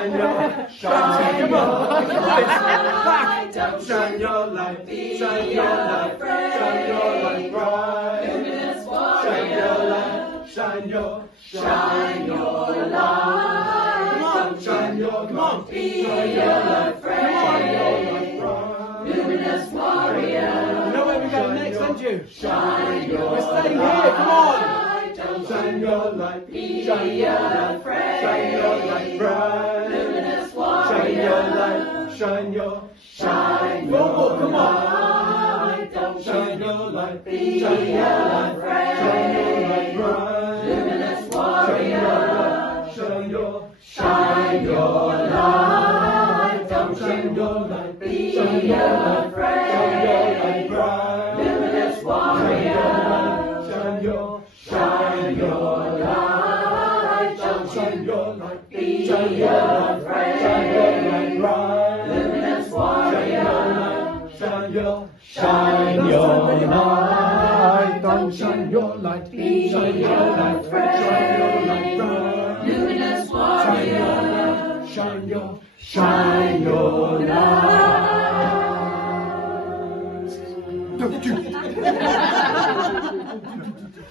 shine your light, shine your light, shine your light, shine your light bright. Luminous warrior, shine your light, shine your light. Shine your light, shine your light, Be afraid. Luminous warrior. You know where we're going next, don't you? Shine your We're staying here, come on. Shine your light, Be shine your light, afraid. shine your light bright. Luminous Shine your warrior. light, shine your Shine come on. light. Don't Shine your light, be shine your light, afraid. shine your light bright. Luminous Shine your warrior. light, shine your Shine your light. Don't shine your light, be shine your light, shine your light afraid. bright. Luminous warrior. Shine your Shine your light. Don't shine your light, be shine your light, shine your afraid. light bright. Luminous warrior. Shine your Shine your light, don't shine your light, Be shine your light, shine your light bright. Luminous warrior. Shine your light. light.